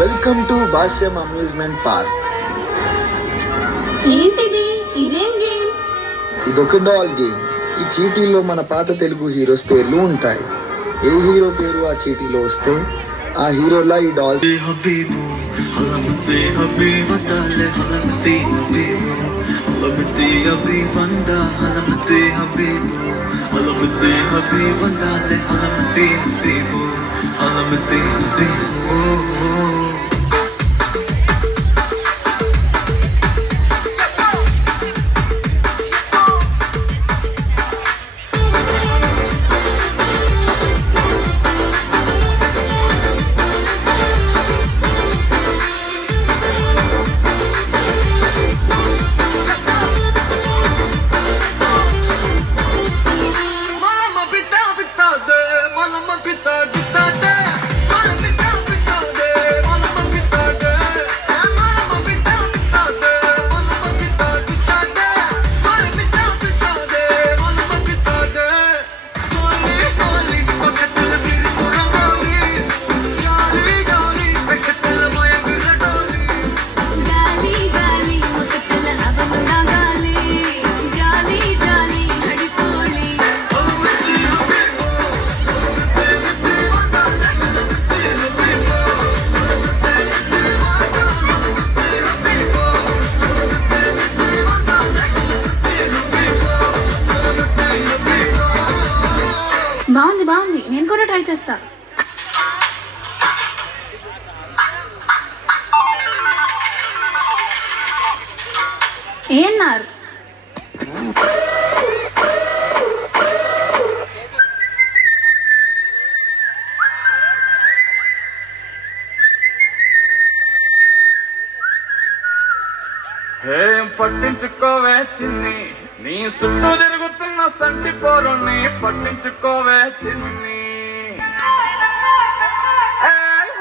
Welcome to Bhashyam amusement park. ఏంటిది? ఇదేం game? ఇదొక డాల్ గేమ్. ఈ చీటీలో మన పాత తెలుగు హీరోస్ పేర్లు ఉంటాయి. ఏ హీరో పేరు ఆ చీటీలో వస్తే ఆ హీరోలా ఈ డాల్ బాగుంది, నేను కూడా ట్రై చేస్తా. ఏన్నారు? ఏం పట్టించుకోవే చిన్ని, నీ చుట్టూ తిరుగుతున్న సంటి పోరుని పట్టించుకోవే చిన్ని.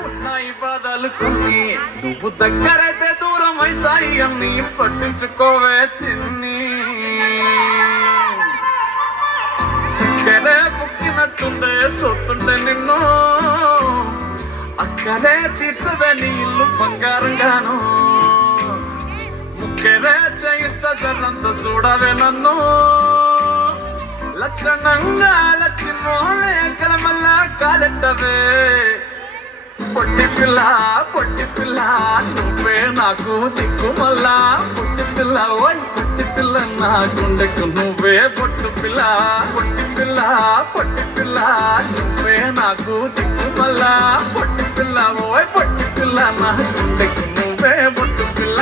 ఉన్నాయి బాధలు కొన్ని, నువ్వు దగ్గరైతే దూరం అవుతాయి అన్ని పట్టించుకోవే చిన్ని. చక్కరే పుక్కినట్టుండే సొత్తుంటే నిన్ను అక్కడే తీర్చవే నీ ఇల్లు బంగారంగాను. ముఖ్యరే చేయిస్తా జనంత చూడవే నన్ను లక్షణంగా లక్ష్మోలే కలమల్లా కాలెట్టవే. పొట్టి పిల్ల నువ్వే నాకు దిక్కు మళ్ళా. పొట్టి పిల్ల నా గుండెకు నువ్వే పొట్టు పిల్ల. పొట్టి పిల్ల నువ్వే నాకు దిక్కు మళ్ళా. పొట్టి పిల్ల నా గుండెకు నువ్వే పొట్టు పిల్ల.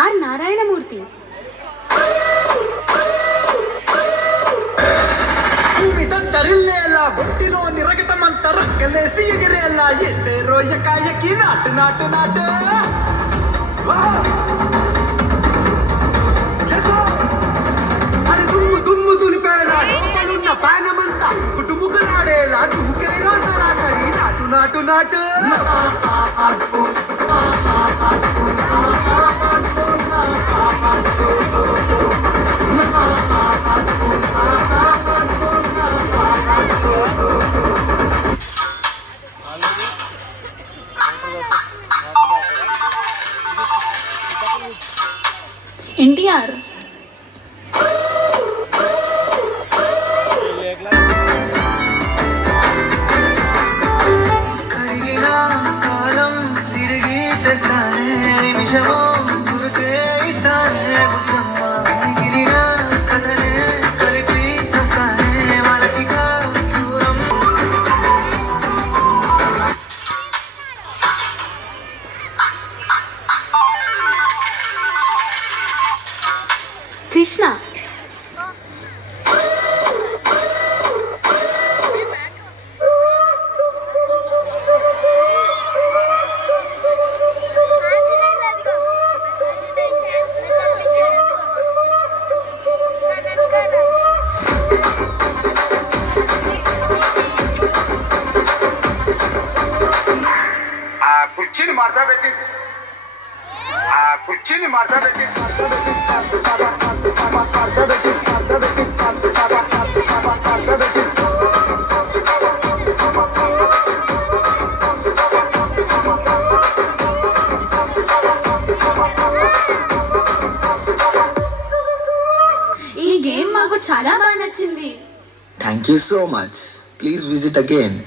ఆర్ నారాయణమూర్తి. తరిల్లేలా ఒట్టిలో నిరగతమంత రక్కలేసి ఎగిరేలా ఎసే రోయకాయకి నాటు నాటు నాటు అది దుమ్ము దులిపేలా లోపలున్న పానమంతా కుటుంబుకలాడేలా దూకెరా సరాసరి నాటు నాటు నాటు. ఎన్టీఆర్. కృష్ణ. కుర్చీని మార్చబెట్టి కుర్చీని మార్చబెట్టి చాలా బాగా నచ్చింది. Thank you so much. Please visit again.